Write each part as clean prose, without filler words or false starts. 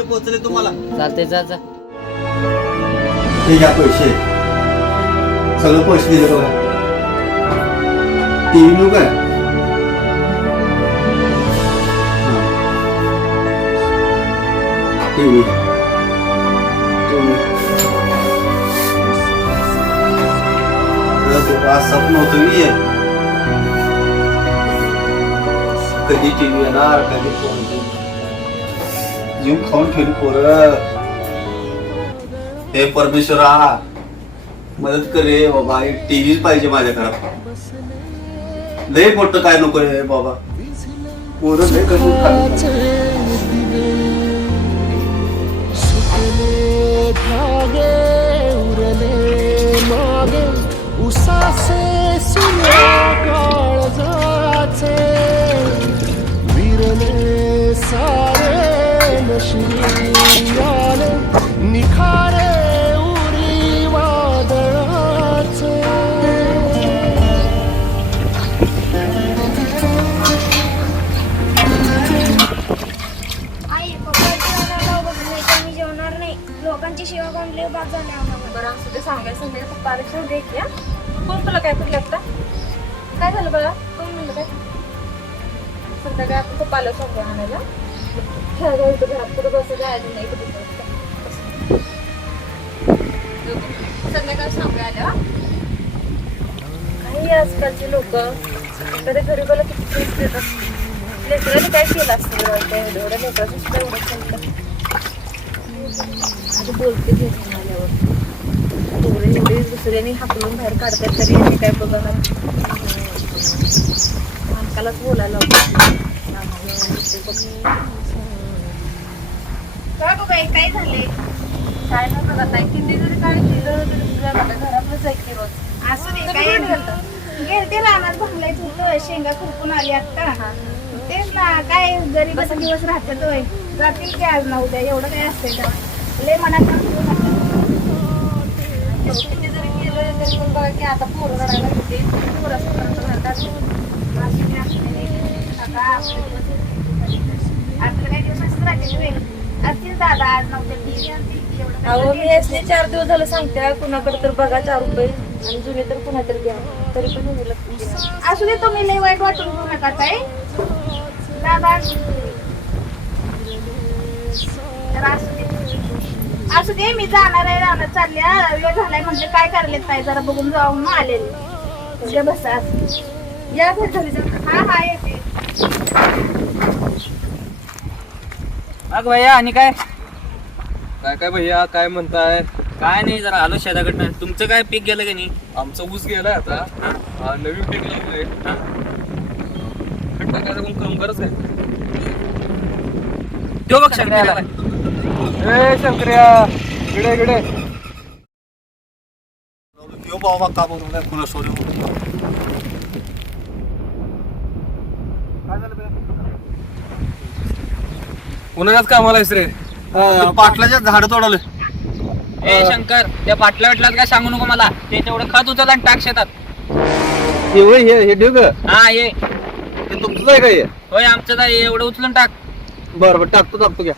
पोहोचले तुम्हाला चालते जा जा. हे घ्या पैसे सगळं पैसे दिले बघा टीव्ही नको काय टीव्ही स्वप्न होतं मी कधी टीव्ही येणार कधी फोन जीव खाऊन ठेवली पोरं हे परमेश्वरा मदत करे बाबा एक टीव्ही पाहिजे माझ्या घरात लय मोठं काय नको रे बाबा पोरं लय उसासे काळ जाचे विरले सारे नशियाले निखारे उरी वादळाचे. आई पप्पा मी जेवणार नाही लोकांची सेवा करून लय बाग झाले आम्हाला. बरं असं ते सांगायचं नाही पप्पा आरक्षण दे की. कोण तुला काय कुठलं लागतं काय झालं बघा कोण म्हणलं काय सध्या काय आपण पप्पा आलं समजा आणायला खेळायला होतं घरात कुठं बसं जायचं नाही कुठे संध्याकाळ सांगा आल्या काही आजकालचे लोक कधी गरीबाला किती त्रास देत असतात. लेकराने काय केलं असतं एवढ्या लेकराचं सुद्धा एवढं चालतं आता बोलते घे आल्यावर एवढे दुसऱ्याने हाकलून बाहेर काढतात तरी यांनी काय बघणार मालकालाच बोलायला काय बघा काय झालंय काय नाही बघत नाही किती जरी काय केलं तरी तुझ्या घरातच जायची रोज असं नाही काय गेलते रानात भांगलायचं होतं शेंगा खुरपून आली आता तेच ना काय गरीबाचा दिवस राहतात होय जातील की आज ना उद्या एवढं काय असतंय का लय मनात किती जरी केलं तरी पण बघा की आता पोरं रडायला होते पोरं असं घरात दादा आज नव्हते अहो मी असले 4 दिवस झालं सांगते कुणाकडे तर बघा 4 रुपये आणि जुने तर कुणा तरी घ्या तरी पण नाही लक्ष असू दे तुम्ही लय वाईट वाटून घेऊ नका ताई दादा तर असू दे मी जाणार आहे रानात चालल्या वेळ झालाय म्हणजे काय करले ताई जरा बघून जाऊन आलेले तुझ्या बसा या घर झाली जा हा हा येते मग भैया आणि काय काय काय भैया काय म्हणताय? काय नाही जरा आलो शेताकडनं. तुमचं काय पीक गेलं का नाही? आमचं ऊस गेलाय आता नवीन पीक लावलंय खड्डा काय कोण काम करत आहे तो बघ शंकर्याला. ए शंकर्या गिडे गिडे यो बाबा का बोलू नाही कुणा सोडू कुणालाच कामाला आहेस रे? पाटलाच्या झाड तोडलं ए शंकर त्या पाटला विटलात काय सांगू नको मला. ते तेवढं खत उचल आणि टाक शेतात. हे ढेग हा ये ते तुमचंच आहे का हे? होय आमचं काय एवढं उचलून टाक. बरं बरं टाकतो घ्या.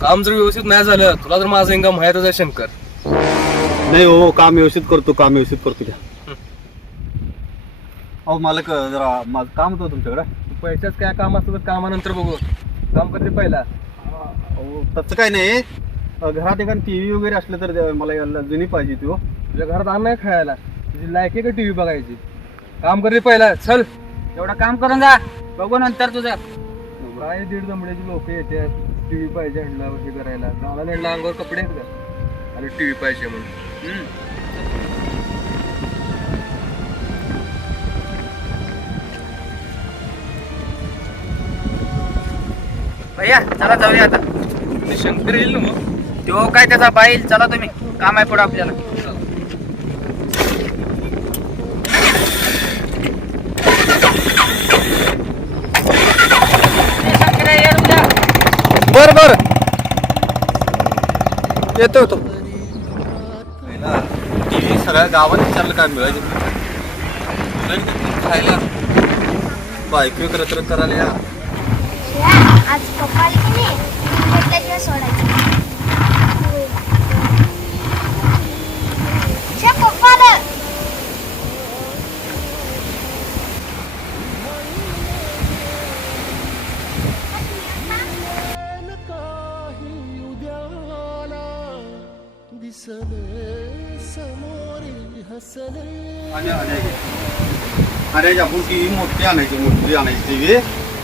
काम जर व्यवस्थित नाही झालं तुला तर माझं इन्कम माहीतच आहे शंकर. नाही हो काम व्यवस्थित करतो घ्या अहो मालक जरा माझं काम होतं तुमच्याकडे पैशाच काय काम असतं तर कामानंतर बघू काम करते पहिला. अहो तसं काय नाही घरात एखादी टीव्ही वगैरे असलं तर मला याला जुनी पाहिजे ती हो. तुझ्या घरात अन्न नाही खायला तुझी लायकी का टीव्ही बघायची? काम करते पहिला चल. एवढं काम करून जा बघू नंतर तुझं. काय 1.5 दमड्याची लोक येतात टीव्ही पाहिजे हंडला हे करायला. गावाला हंडला अंगावर कपडे आहेत का आणि टीव्ही पाहिजे म्हणून. भैया चला जाऊया आता. ते शंकर येईल ना मग. तो काय त्याचा पाहिल. चला तुम्ही काम आहे पुढं आपल्याला. बर बर येतो टीव्ही सगळ्या गावात विचारलं काय मिळायचं खायला बायको करायला आज पप्पा आले की नाही कॉलेजला सोडायचं. छे पप्पा आलं. काही उद्याला दिसले समोरी हसले. अरे आपण टीव्ही मोठी आणायची टीव्ही.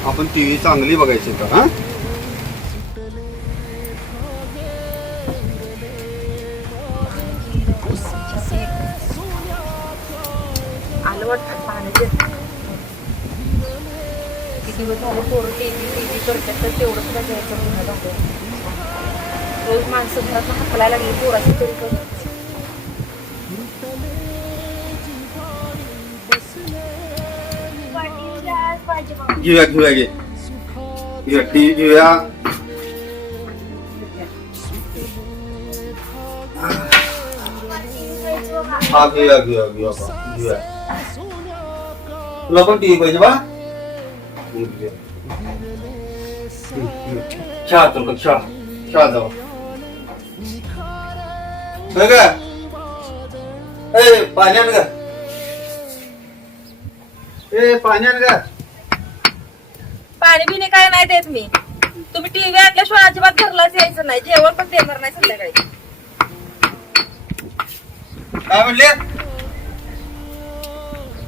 आपण टीव्ही चांगली बघायची तर हा. आलं वाटतं पाण्याचे किती दिवस झाले पोरं टीव्ही करतात तर तेवढं सुद्धा घ्यायचं पुन्हा रोज माणसं घरात हाकलायला लागली पोराची तरी करत. घेऊया टीव्ही घेऊया. हा घेऊया. तुला पण टीव्ही पाहिजे बा. चहा जाऊ का. पाणी आण का. पाणी आण का. पाणी बिणी काय नाही देत मी. तुम्ही टीव्ही आणल्याशिवाय अजिबात घरलाच यायचं नाही. जेवण पण देणार नाही संध्याकाळी. काय म्हणले.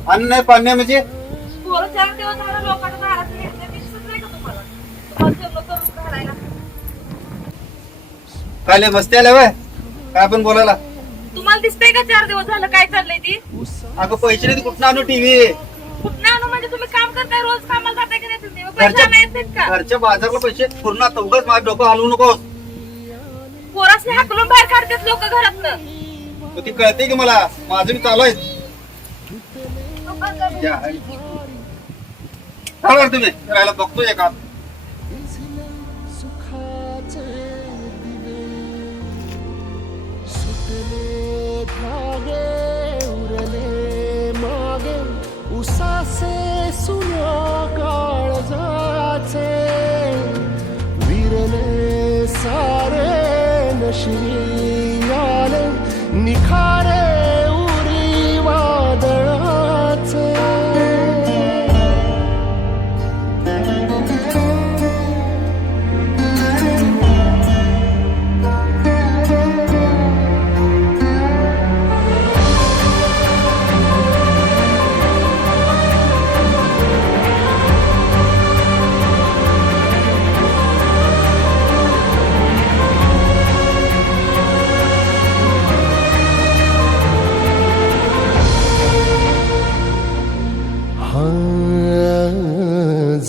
अन्न नाही पाणी नाही म्हणजे. पोरं 4 दिवस झालं लोकांना दारात घेतलं ते दिसत नाही का तुम्हाला. तुम्हाला जेवण करून घालायला. काय लय मस्ती आल्या बाय. काय पण बोलायला. तुम्हाला दिसतंय का 4 दिवस झालं काय चाललंय ती. अगं पैसे नाही कुठं आणू टीव्ही. कुठं आणू म्हणजे तुम्ही काम करताय रोज कामाला जाताय का नाही तुम्ही. मग पैसे आणायचे आहेत का. घरच्या बाजारला पैसे पूर्ण आता उगाच माझं डोकं हलवू नको. पोरासने हाकलून बाहेर काढतात लोक घरातनं. ती कळते की मला. माझं मी चालू आहे. तुम्ही राहायला बघतोय एका. सुखाचे दिवे सुटले धागे उरले मागे उसासे सुन्या काळजाचे विरले सारे नशिनी आले निखारे उरी वादळाचे.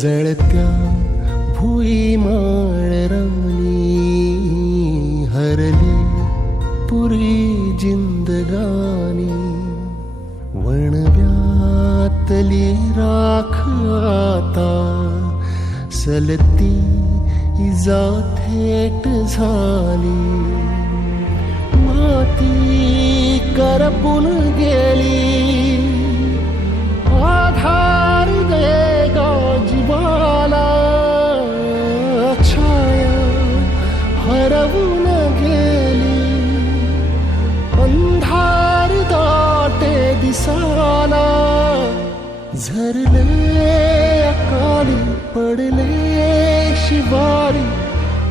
जळत्या भुई माळरानी हरली पुरी जिंदगानी वणव्यातली राख आता सलती इजा थेट झाली. माती करपून गेली आधार दे जीवाला. छाया हरवून गेली अंधार दाटे दिसाला. झरले अकाली पडले शिवारी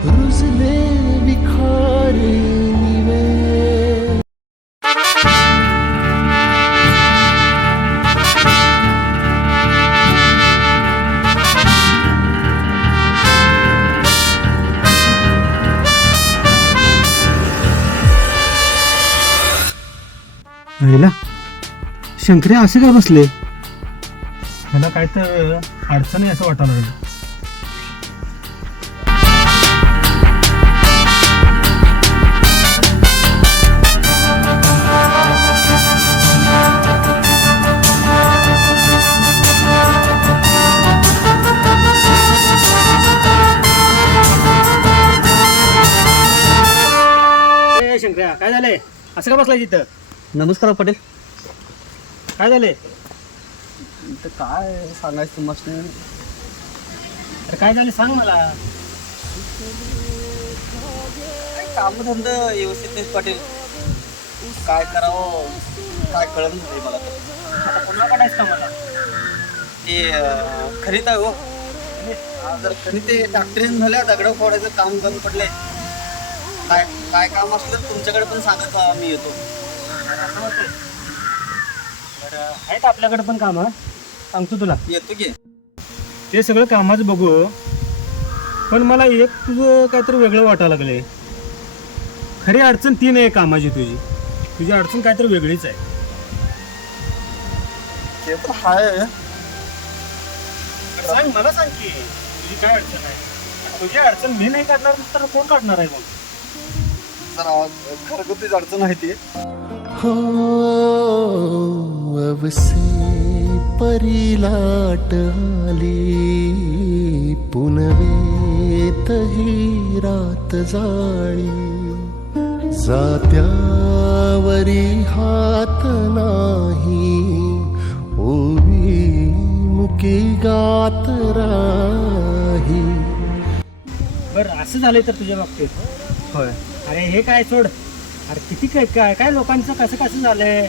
रुजले विखारी निवे. शंकरे असे का बसले. मला काय तर अडचण आहे असं वाटायला लागलं. शंकर्या काय झालंय असं का बसलाय तिथं. नमस्कार पटेल. काय झाले. काय सांगायचं तुम्हाला. काय झाले सांग मला. कामधंदा व्यवस्थित नाही पाटील. काय करावं काय कळत नाही मला तर. आता पुन्हा काढायचं का मला? ते खरीत आहे हो. जर खरी ते ट्रॅक्टरीन झाल्या दगड फोडायचं काम कमी पडलंय. काय काय काम असलं तुमच्याकडे पण सांगत मी येतो. असं होतंय. बरं आहेत आपल्याकडे पण कामं, सांगतो तुला. येतो की. ते सगळं कामाचं बघू, पण मला एक तुझं काहीतरी वेगळं वाटायला लागलंय. खरी अडचण ती नाही कामाची तुझी अडचण काहीतरी वेगळीच आहे. ते तर आहे. सांग मला, सांग की तुझी काय अडचण आहे. तुझी अडचण मी नाही काढणार तर कोण काढणार आहे मग? जरा घरगुतीच अडचण आहे ती. हो अवसे परिलाट आली पुनवेतही रात जाळी जात्यावरी हात नाही ओवी मुकी गात राही. बरं असं झालंय तर तुझ्या बाबतीत? होय. अरे हे काय सोड. अरे किती काय काय काय लोकांचं कसं झालंय.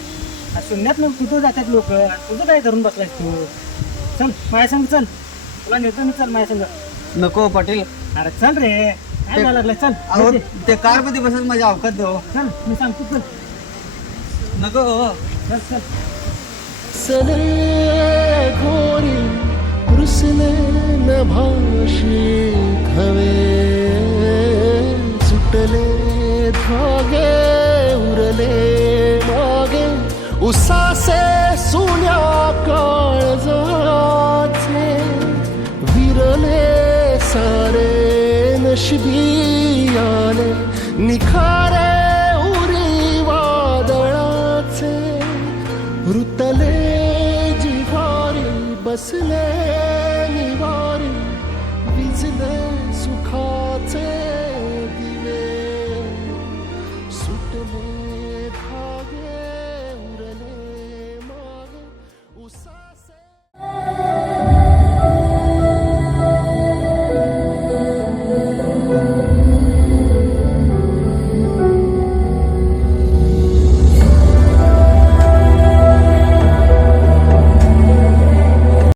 शून्यात मग कुठं जातात लोक, तुझं काय धरून बसलायस तू? चल माझ्या संग चल, तुला नेतो मी. चल माझ्या संग. नको पाटील. अरे चल रे, काय झालं लागलं. चल अहो ते कार मध्ये बसेल माझ्या अवकात देऊ. चल मी सांगतो. चल नको हो. चल चल. सले घोरी रुसले न भाषित हवे सुटले धागे उरले मागे उसासे सुन्या काळजाचे विरले सारे नशिबी आले निखारे उरी वादळाचे रुतले जिव्हारी बसले